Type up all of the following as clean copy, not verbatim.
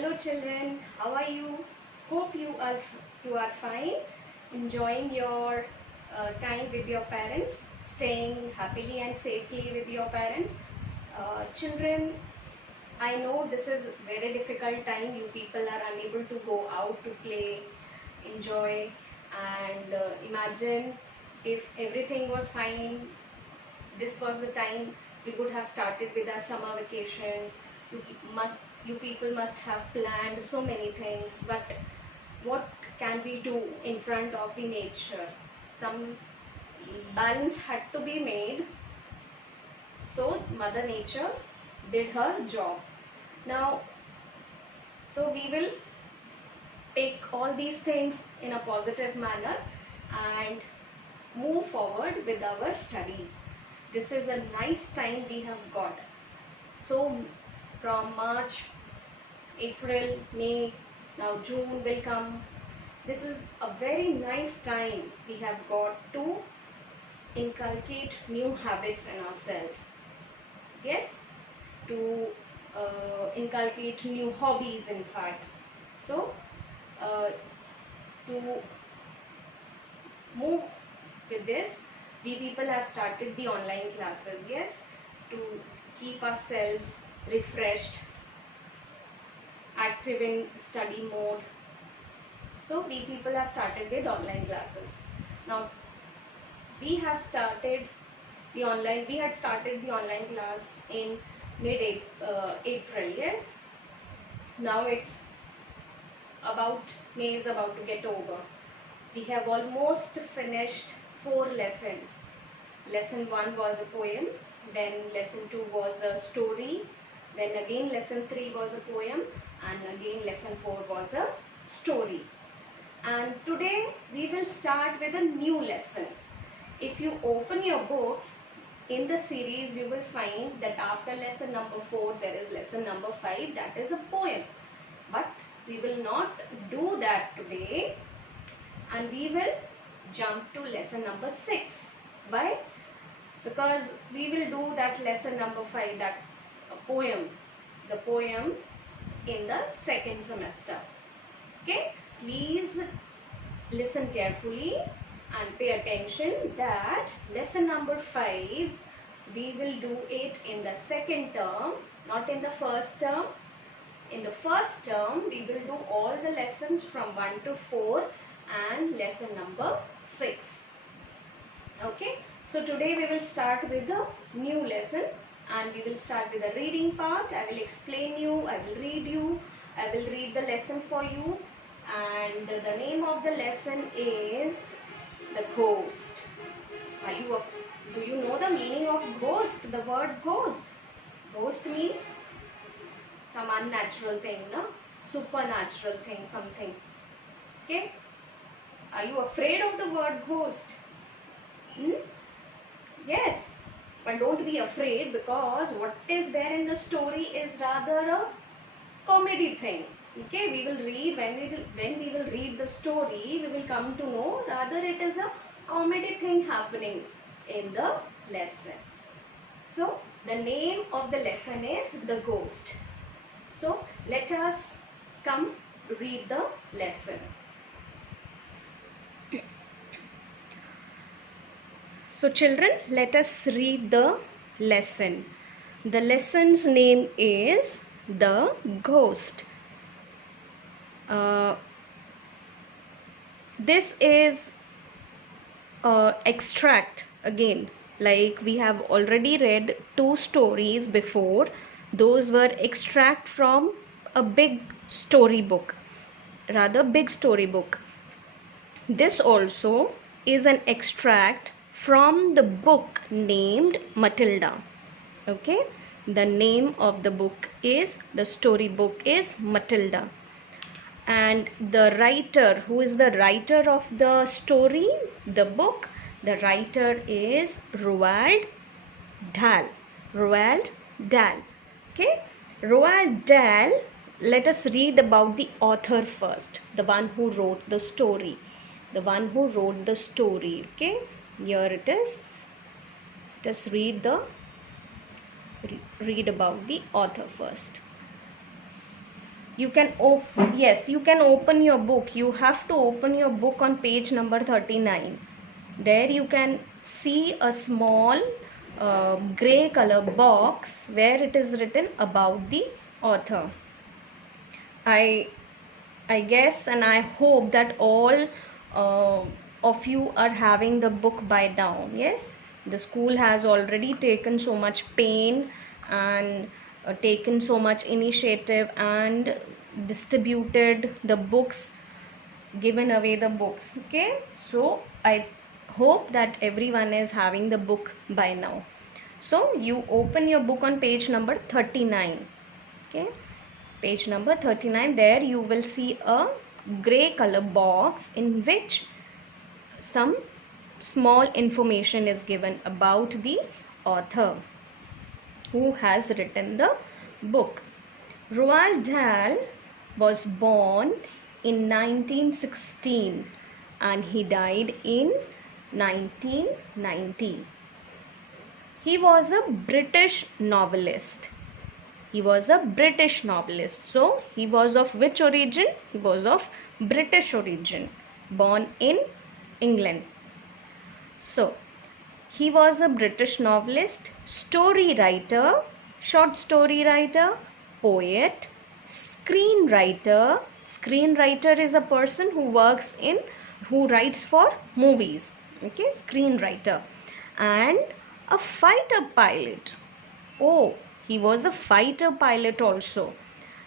Hello children, how are you? Hope you are fine, enjoying your time with your parents, staying happily and safely with your parents. Children, I know this is very difficult time. You people are unable to go out to play, enjoy, and imagine if everything was fine. This was the time we would have started with our summer vacations. You must, you people must have planned so many things. But what can we do in front of the nature? Some balance had to be made. So Mother Nature did her job. Now, so we will take all these things in a positive manner and move forward with our studies. This is a nice time we have got. So from March, April, May, now June will come. This is a very nice time we have got to inculcate new habits in ourselves. Yes, to inculcate new hobbies, in fact. So to move with this, we people have started the online classes. Yes, to keep ourselves refreshed, active in study mode. So we people have started with online classes. Now we have started the online. We had started the online class in April. Yes. Now it's about May is about to get over. We have almost finished 4 lessons. Lesson 1 was a poem, then lesson 2 was a story, then again lesson 3 was a poem, and again lesson 4 was a story. And today we will start with a new lesson. If you open your book in the series, you will find that after lesson number 4 there is lesson number 5, that is a poem. But we will not do that today, and we will jump to lesson number 6. Why? Because we will do that lesson number 5, that poem, the poem in the second semester. Okay, please listen carefully and pay attention that lesson number 5 we will do it in the second term, not in the first term. In the first term we will do all the lessons from 1 to 4 and lesson number 6. Okay, so today we will start with the new lesson, and we will start with the reading part. I will explain you, I will read you, I will read the lesson for you, and the name of the lesson is the ghost. Do you know the meaning of ghost? The word ghost. Ghost means some unnatural thing, no? Supernatural thing, something. Okay? Are you afraid of the word ghost? Yes, but don't be afraid, because what is there in the story is rather a comedy thing. Okay, we will read, when we will read the story, we will come to know rather it is a comedy thing happening in the lesson. So the name of the lesson is the ghost. So let us come read the lesson. So children, let us read the lesson. The lesson's name is The Ghost. This is extract again, like we have already read 2 stories before. Those were extract from a big storybook, rather big storybook. This also is an extract from the book named Matilda. Okay, the name of the book is, the storybook is Matilda. And the writer, who is the writer of the story, the book, the writer is Roald Dahl. Roald Dahl. Okay, Roald Dahl. Let us read about the author first, the one who wrote the story. The one who wrote the story. Okay, here it is. Just read about the author first. You can yes, you can open your book. You have to open your book on page number 39. There you can see a small gray color box where it is written about the author. I guess and I hope that all of you are having the book by now. Yes, the school has already taken so much pain and taken so much initiative and distributed the books, given away the books. Okay, so I hope that everyone is having the book by now. So you open your book on page number 39. Okay, page number 39. There you will see a gray color box in which some small information is given about the author who has written the book. Roald Dahl was born in 1916 and he died in 1990. He was a British novelist. He was a British novelist. So, he was of which origin? He was of British origin, born in England. So, he was a British novelist, story writer, short story writer, poet, screenwriter. Screenwriter is a person who writes for movies. Okay, screenwriter. And a fighter pilot. Oh, he was a fighter pilot also.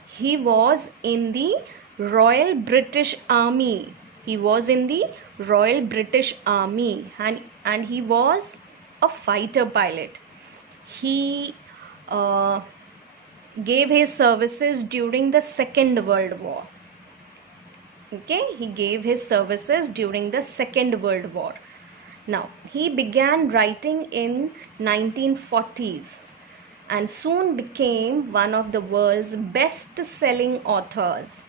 He was in the Royal British Army. He was in the Royal British Army and he was a fighter pilot. He gave his services during the Second World War. Okay, he gave his services during the Second World War. Now, he began writing in 1940s and soon became one of the world's best-selling authors.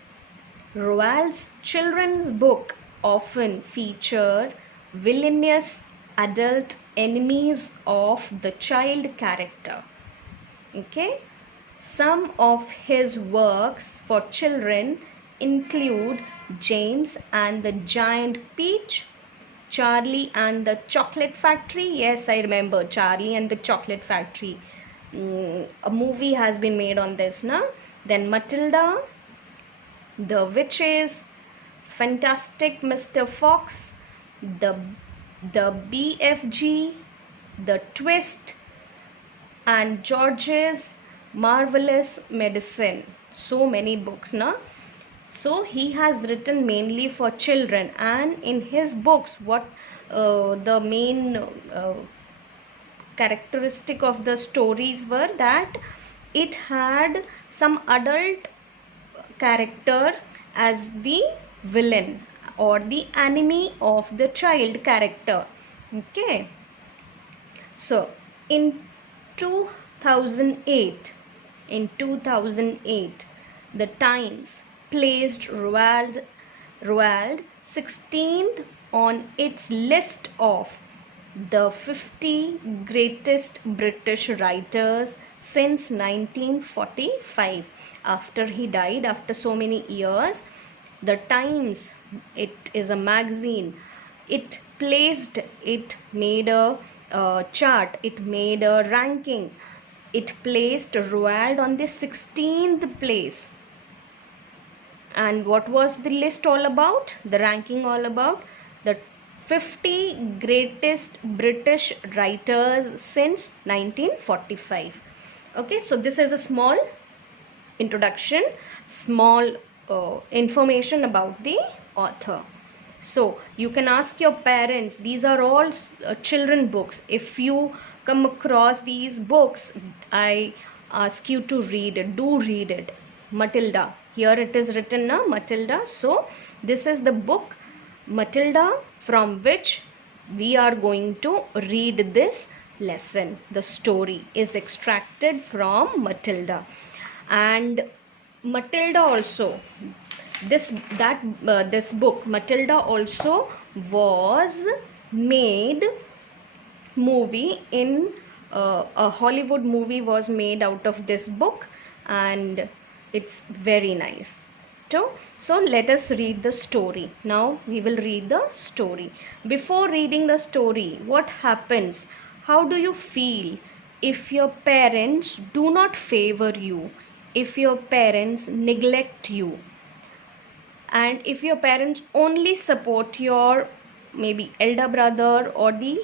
Roald's children's book often feature villainous adult enemies of the child character. Okay, some of his works for children include James and the Giant Peach, Charlie and the Chocolate Factory. Yes, I remember Charlie and the Chocolate Factory. A movie has been made on this now. Then Matilda, The Witches, Fantastic Mr. Fox, the BFG, The Twist, and George's Marvelous Medicine. So many books now. So he has written mainly for children, and in his books what the main characteristic of the stories were that it had some adult character as the villain or the enemy of the child character. Okay, so in 2008 the Times placed Roald 16th on its list of the 50 greatest British writers since 1945. After he died, after so many years, the Times, it is a magazine, it made a chart, it made a ranking, it placed Roald on the 16th place. And what was the list all about? The ranking all about? The 50 greatest British writers since 1945. Okay, so this is a small introduction, small information about the author. So you can ask your parents, these are all children books. If you come across these books, I ask you to read it. Do read it. Matilda, here it is written now, Matilda. So this is the book Matilda from which we are going to read this lesson. The story is extracted from Matilda. And Matilda also, this book Matilda also was made movie in a Hollywood movie was made out of this book, and It's very nice. So let us read the story. Now we will read the story. Before reading the story, what happens? How do you feel if your parents do not favor you? If your parents neglect you? And if your parents only support your maybe elder brother or the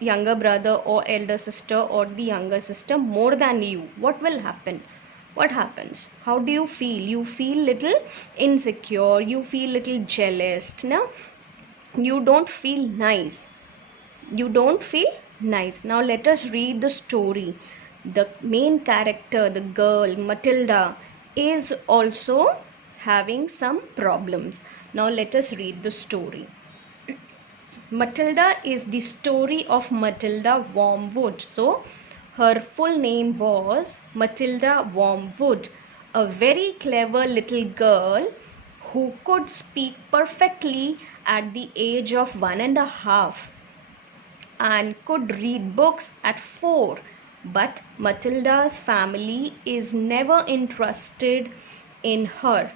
younger brother or elder sister or the younger sister more than you, what will happen? What happens? How do you feel? You feel little insecure, you feel little jealous. Now you don't feel nice, you don't feel nice. Now let us read the story. The main character, the girl Matilda, is also having some problems. Now let us read the story. Matilda is the story of Matilda Wormwood. So, her full name was Matilda Wormwood, a very clever little girl who could speak perfectly at the age of 1.5 and could read books at 4. But Matilda's family is never interested in her.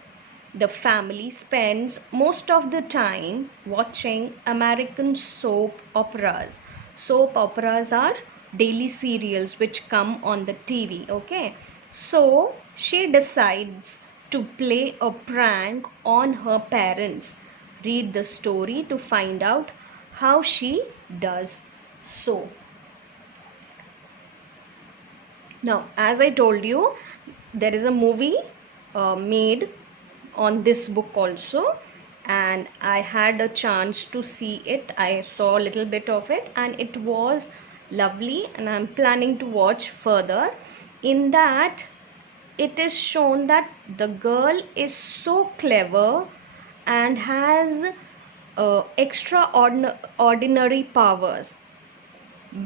The family spends most of the time watching American soap operas. Soap operas are daily serials which come on the TV, okay? So she decides to play a prank on her parents. Read the story to find out how she does so. Now, as I told you, there is a movie made on this book also, and I had a chance to see it. I saw a little bit of it and it was lovely, and I'm planning to watch further. In that, it is shown that the girl is so clever and has extraordinary powers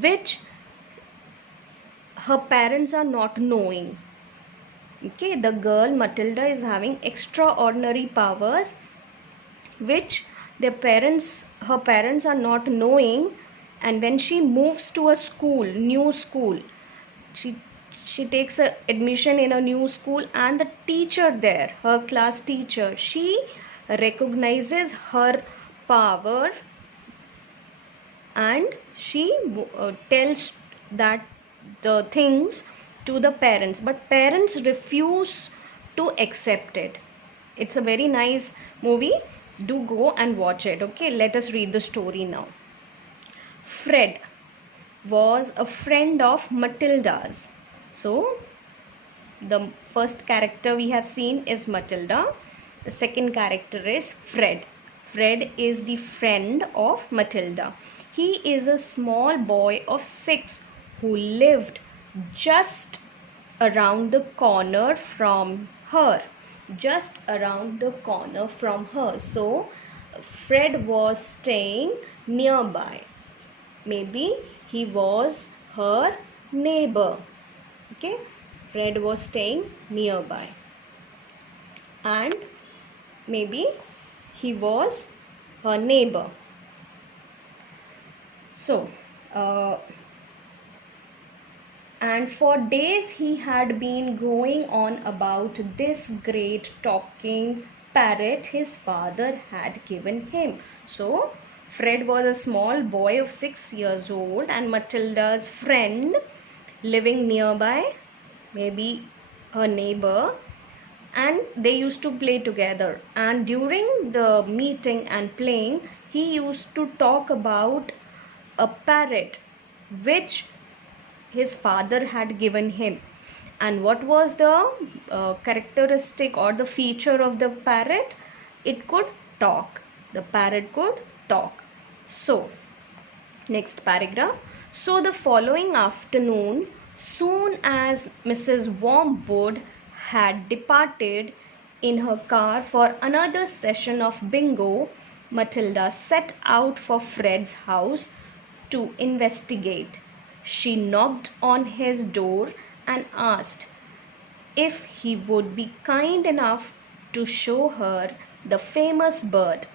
which her parents are not knowing. Okay, the girl Matilda is having extraordinary powers which her parents are not knowing, and when she moves to a school, new school, she takes a admission in a new school, and the teacher there, her class teacher, she recognizes her power and she tells that the things to the parents, but parents refuse to accept it. It's a very nice movie. Do go and watch it. Okay, let us read the story now. Fred was a friend of Matilda's. So the first character we have seen is Matilda. The second character is Fred. Fred is the friend of Matilda. He is a small boy of 6 who lived just around the corner from her. Just around the corner from her. So Fred was staying nearby. Maybe he was her neighbor. Okay, Fred was staying nearby, and maybe he was her neighbor. So and for days he had been going on about this great talking parrot his father had given him. So Fred was a small boy of 6 years old, and Matilda's friend living nearby, maybe her neighbor, and they used to play together. And during the meeting and playing, he used to talk about a parrot which his father had given him. And what was the characteristic or the feature of the parrot? It could talk. The parrot could talk. So next paragraph. So the following afternoon, soon as Mrs. Wormwood had departed in her car for another session of bingo, Matilda set out for Fred's house to investigate. She knocked on his door and asked if he would be kind enough to show her the famous bird.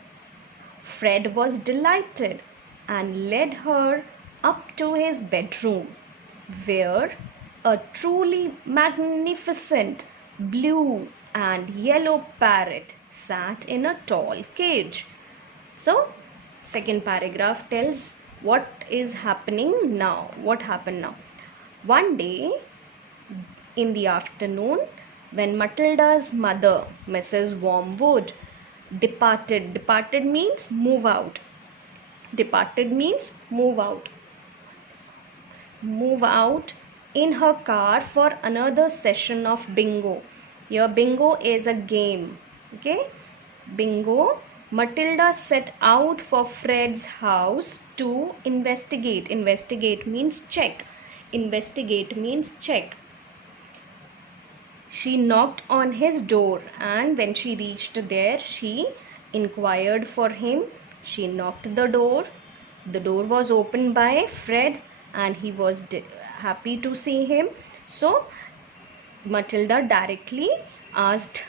Fred was delighted and led her up to his bedroom, where a truly magnificent blue and yellow parrot sat in a tall cage. So, second paragraph tells what is happening now. What happened now? One day in the afternoon, when Matilda's mother, Mrs. Wormwood, departed means move out. Departed means move out. Move out in her car for another session of bingo. Here, bingo is a game. Okay? Bingo. Matilda set out for Fred's house to investigate. Investigate means check. Investigate means check. She knocked on his door, and when she reached there, she inquired for him. She knocked the door. The door was opened by Fred, and he was happy to see him. So, Matilda directly asked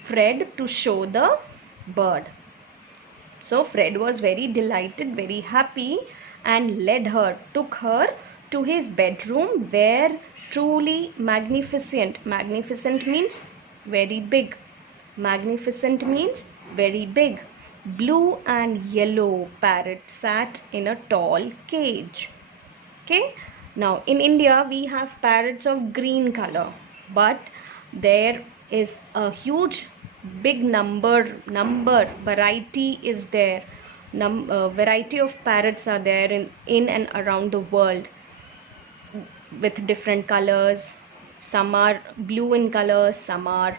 Fred to show the bird. So, Fred was very delighted, very happy, and took her to his bedroom, where truly magnificent. Magnificent means very big. Magnificent means very big. Blue and yellow parrot sat in a tall cage. Okay. Now in India we have parrots of green color, but there is a huge big variety is there. Variety of parrots are there in and around the world, with different colors. Some are blue in color, some are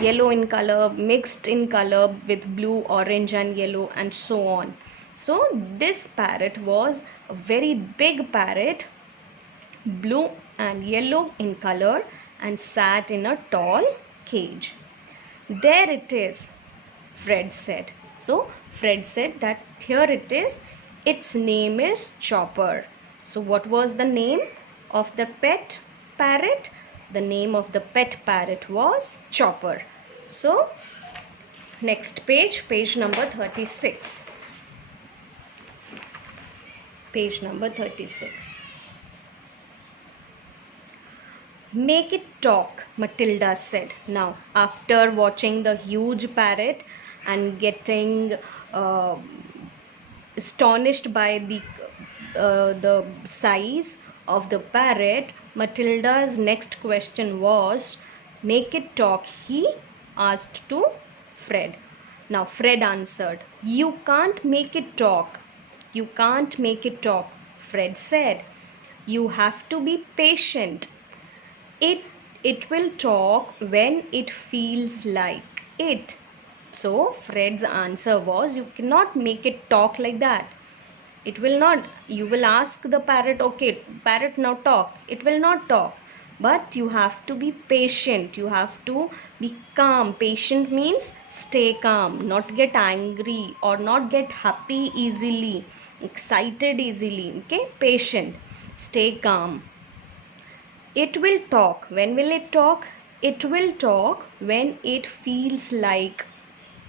yellow in color, mixed in color with blue, orange and yellow, and so on. So this parrot was a very big parrot, blue and yellow in color, and sat in a tall cage. There it is, Fred said. So Fred said that here it is. Its name is Chopper. So what was the name of the pet parrot? The name of the pet parrot was Chopper. So next page, page number 36. Page number 36. Make it talk, Matilda said. Now, after watching the huge parrot and getting astonished by the size of the parrot, Matilda's next question was, make it talk, he asked to Fred. Now, Fred answered, you can't make it talk. You can't make it talk, Fred said. You have to be patient. It will talk when it feels like it. So Fred's answer was, you cannot make it talk like that. It will not. You will ask the parrot, okay, parrot now talk. It will not talk. But you have to be patient. You have to be calm. Patient means stay calm, not get angry or not get happy easily, excited easily. Okay, patient. Stay calm. It will talk. When will it talk? It will talk when it feels like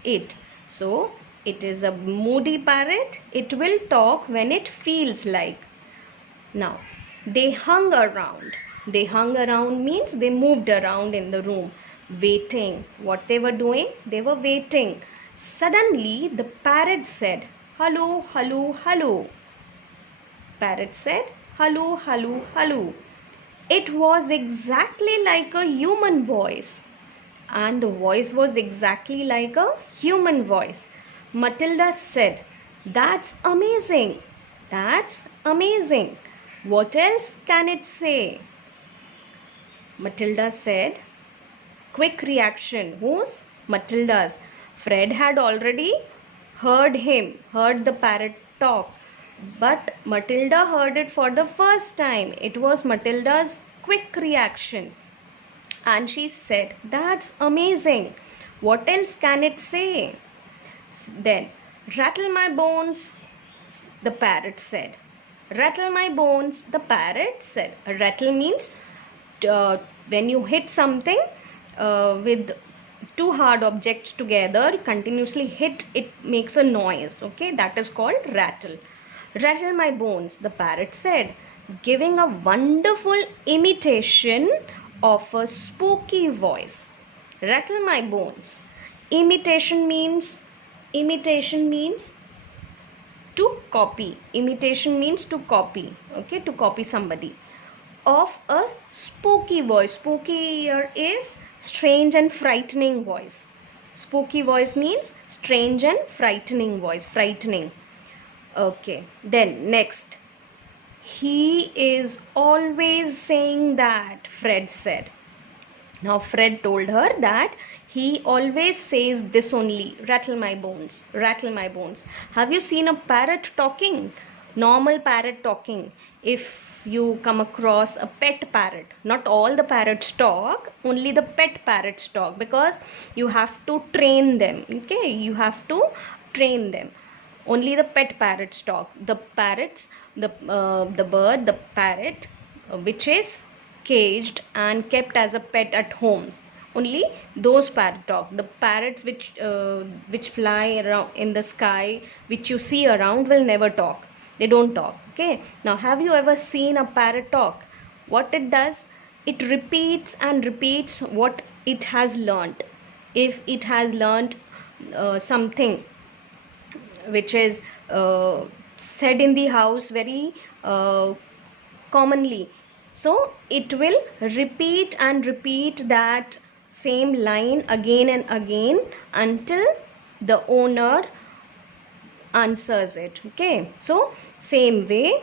it. So, it is a moody parrot. It will talk when it feels like. Now, they hung around. They hung around means they moved around in the room, waiting. What they were doing? They were waiting. Suddenly, the parrot said, hello, hello, hello. Parrot said, hello, hello, hello. It was exactly like a human voice. And the voice was exactly like a human voice. Matilda said, that's amazing. That's amazing. What else can it say? Matilda said, quick reaction. Whose? Matilda's. Fred had already heard the parrot talk. But Matilda heard it for the first time. It was Matilda's quick reaction. And she said, that's amazing. What else can it say? Then, rattle my bones, the parrot said. Rattle my bones, the parrot said. Rattle means when you hit something with two hard objects together, continuously hit, it makes a noise. Okay, that is called rattle. Rattle my bones, the parrot said. giving a wonderful imitation of a spooky voice. Rattle my bones. Imitation means to copy. Imitation means to copy. Okay, to copy somebody. Of a spooky voice. Spooky here is strange and frightening voice. Spooky voice means strange and frightening voice. Frightening. Okay, then next. He is always saying that, Fred said. Now Fred told her that he always says this only, rattle my bones, rattle my bones. Have you seen a parrot talking? Normal parrot talking. If you come across a pet parrot, not all the parrots talk, only the pet parrots talk, because you have to train them. Okay, you have to train them. Only the pet parrots talk. The parrots, the bird, the parrot, which is caged and kept as a pet at homes, only those parrot talk. The parrots which fly around in the sky, which you see around, will never talk. They don't talk. Okay, now have you ever seen a parrot talk? What it does, it repeats and repeats what it has learnt. If it has learnt something which is said in the house very commonly, so it will repeat and repeat that same line again and again until the owner answers it. Okay, so same way,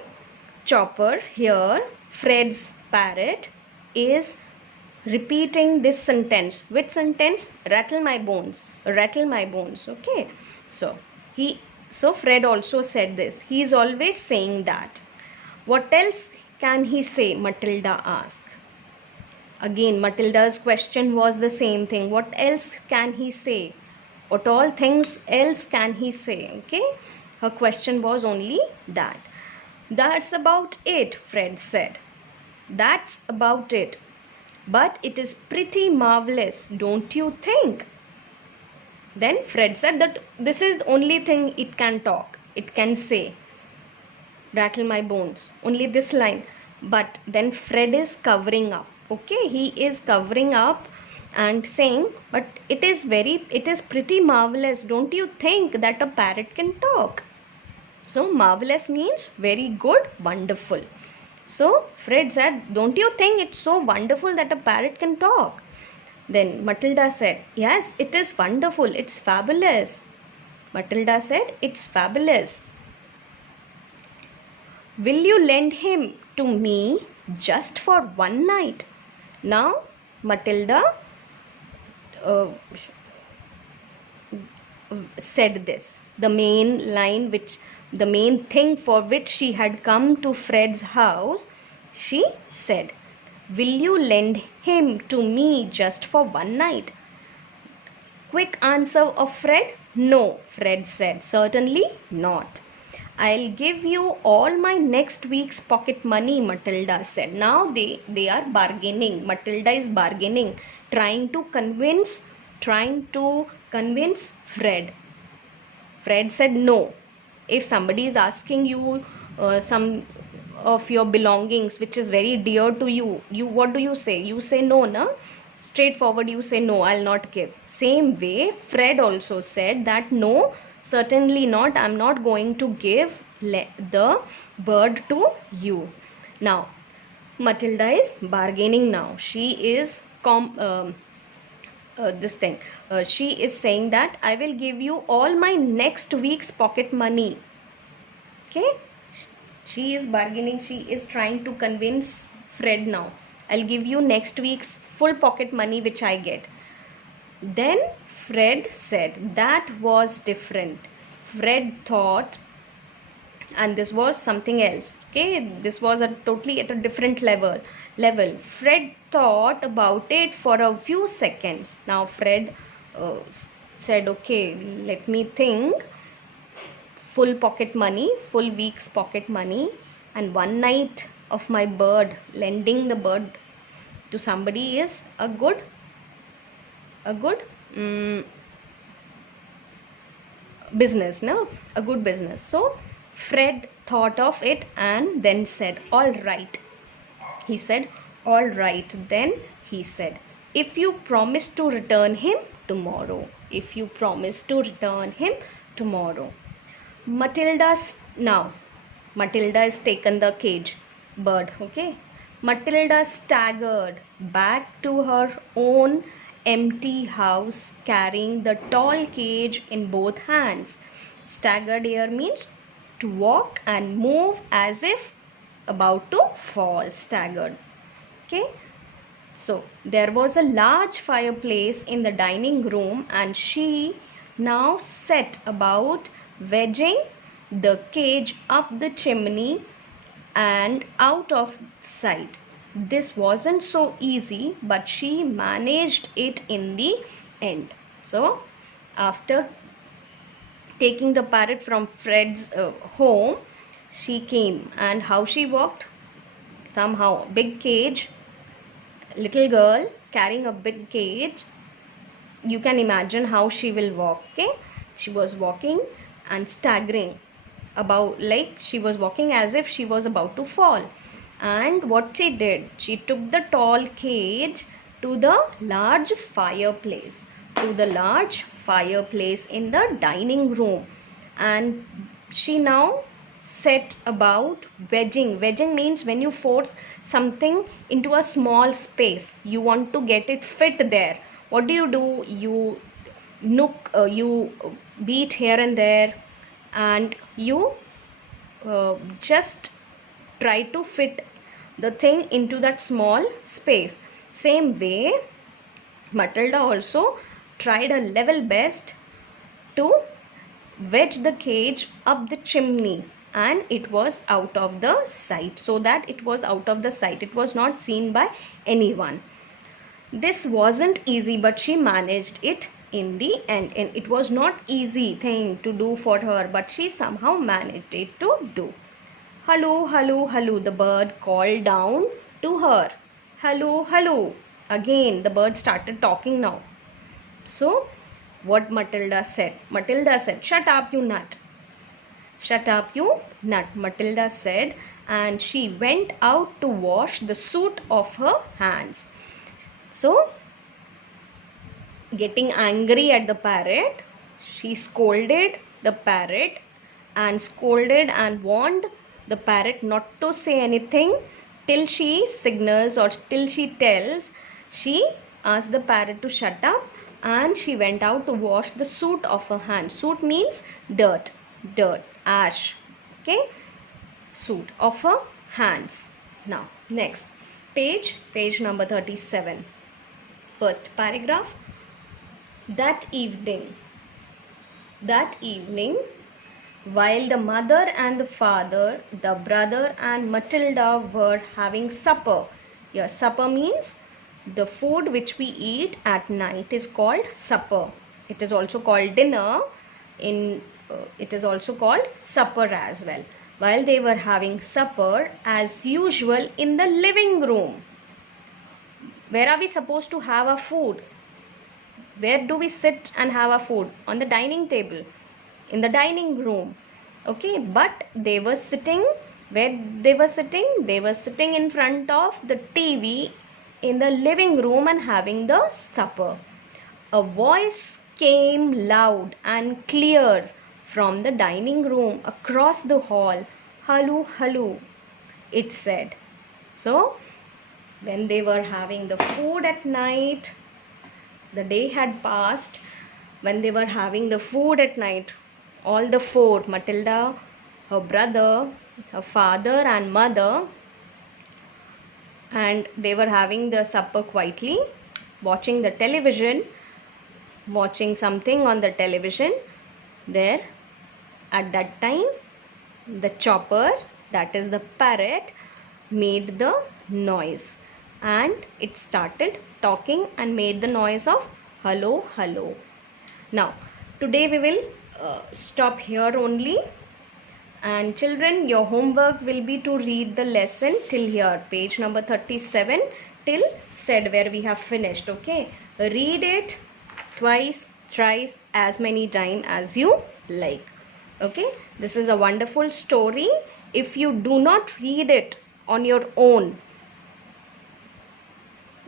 Chopper here, Fred's parrot, is repeating this sentence. Which sentence? Rattle my bones, rattle my bones. Okay, so Fred also said this. He is always saying that. What else can he say? Matilda asked. Again, Matilda's question was the same thing. What else can he say? What all things else can he say? Okay, her question was only that. That's about it, Fred said. That's about it. But it is pretty marvelous, don't you think? Then Fred said that this is the only thing it can talk. It can say, rattle my bones. Only this line. But then Fred is covering up. Okay, he is covering up and saying, but it is pretty marvelous, don't you think, that a parrot can talk? So marvelous means very good, wonderful. So Fred said, don't you think it's so wonderful that a parrot can talk? Then Matilda said, yes, it is wonderful, it's fabulous. Matilda said, it's fabulous. Will you lend him to me just for one night? Now Matilda said this. The main thing for which she had come to Fred's house, she said, will you lend him to me just for one night? Quick answer of Fred, no, Fred said, certainly not. I'll give you all my next week's pocket money, Matilda said. Now they are bargaining. Matilda is bargaining, trying to convince Fred. Fred said no. If somebody is asking you some of your belongings which is very dear to you, what do you say? You say no, na? Straightforward, you say no, I'll not give. Same way, Fred also said that no, certainly not, I'm not going to give the bird to you. Now Matilda is bargaining now. She is she is saying that I will give you all my next week's pocket money. Okay, she is bargaining. She is trying to convince Fred now. I'll give you next week's full pocket money which I get. Then Fred said that was different. Fred thought, and this was something else. Okay, this was totally at a different level. Fred thought about it for a few seconds. Now Fred said, okay, let me think. Full pocket money, full week's pocket money, and one night of my bird, lending the bird to somebody is a good business, no? A good business. So Fred thought of it and then said, all right. He said, all right. Then he said, if you promise to return him tomorrow. If you promise to return him tomorrow. Matilda has taken the cage bird. Okay. Matilda staggered back to her own empty house carrying the tall cage in both hands. Staggered here means to walk and move as if about to fall. Staggered. Okay. So there was a large fireplace in the dining room and she now set about wedging the cage up the chimney and out of sight. This wasn't so easy, but she managed it in the end. So after taking the parrot from Fred's home, she came, and how she walked? Somehow, big cage, little girl carrying a big cage. You can imagine how she will walk. Okay, she was walking and staggering about, like she was walking as if she was about to fall. And what she did, she took the tall cage to the large fireplace in the dining room, and she now set about wedging. Wedging means when you force something into a small space, you want to get it fit there. What do? You you beat here and there, and you just try to fit the thing into that small space. Same way, Matilda also tried her level best to wedge the cage up the chimney, and it was out of the sight. So that it was out of the sight, it was not seen by anyone. This wasn't easy, but she managed it in the end. And it was not easy thing to do for her, but she somehow managed it to do. Hello, hello, hello, the bird called down to her. Hello, hello. Again, the bird started talking now. So, what Matilda said? Matilda said, shut up, you nut. Shut up, you nut, Matilda said, and she went out to wash the soot off her hands. So, getting angry at the parrot, she scolded the parrot and warned the parrot not to say anything till she signals or till she tells. She asked the parrot to shut up, and she went out to wash the soot of her hands. Soot means dirt, ash. Okay, soot of her hands. Now next page number 37. First paragraph. That evening, while the mother and the father, the brother and Matilda were having supper. Here, supper means the food which we eat at night is called supper. It is also called dinner. It is also called supper as well. While they were having supper, as usual, in the living room. Where are we supposed to have our food? Where do we sit and have our food? On the dining table, in the dining room. Okay, but they were sitting, where they were sitting? They were sitting in front of the TV in the living room and having the supper. A voice came loud and clear from the dining room across the hall. Hello, hello, it said. So, when they were having the food at night, the day had passed. When they were having the food at night, all the four, Matilda, her brother, her father and mother, and they were having the supper quietly, watching the television, watching something on the television. There, at that time, the chopper, that is the parrot, made the noise, and it started talking and made the noise of hello, hello. Now, today we will stop here only, and children, your homework will be to read the lesson till here, page number 37 till said where we have finished. Okay, read it twice, thrice, as many times as you like. Okay, this is a wonderful story. if you do not read it on your own,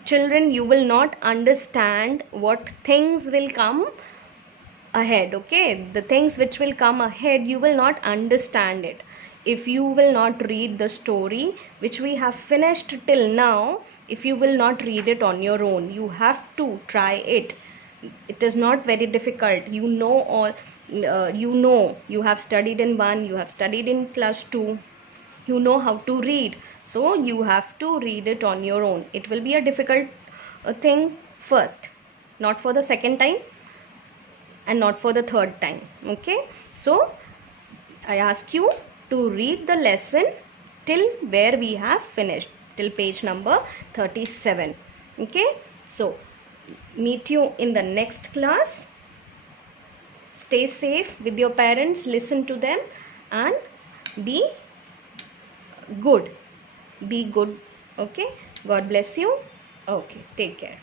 children, you will not understand what things will come ahead. Okay, the things which will come ahead, you will not understand it if you will not read the story which we have finished till now. If you will not read it on your own, you have to try it. It is not very difficult. You know all, you have studied in 1, you have studied in class 2, you know how to read, so you have to read it on your own. It will be a difficult thing first, not for the second time and not for the third time. Okay, so I ask you to read the lesson till where we have finished, till page number 37. Okay, so meet you in the next class. Stay safe with your parents, listen to them, and be good. Okay, God bless you. Okay, take care.